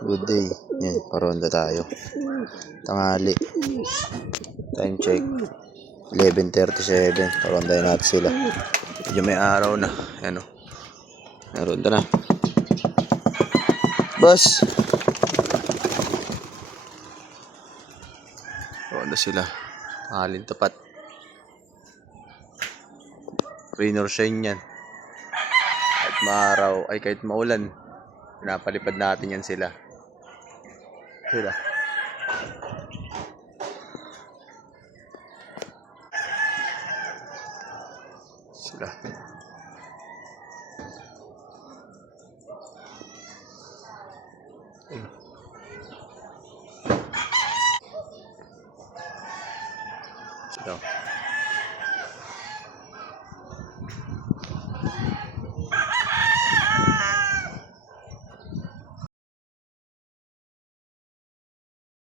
Good day. Yan, paronda tayo. Tanghali. Time check. 11:37. Parondahin natin sila. Medyo may araw na. Ano? Paronda na. Boss! Paronda sila. Tanghalin tapat. Rain or shine yan. Kahit maaraw, ay kahit maulan, pinapalipad natin yan sila. Sila. Sila.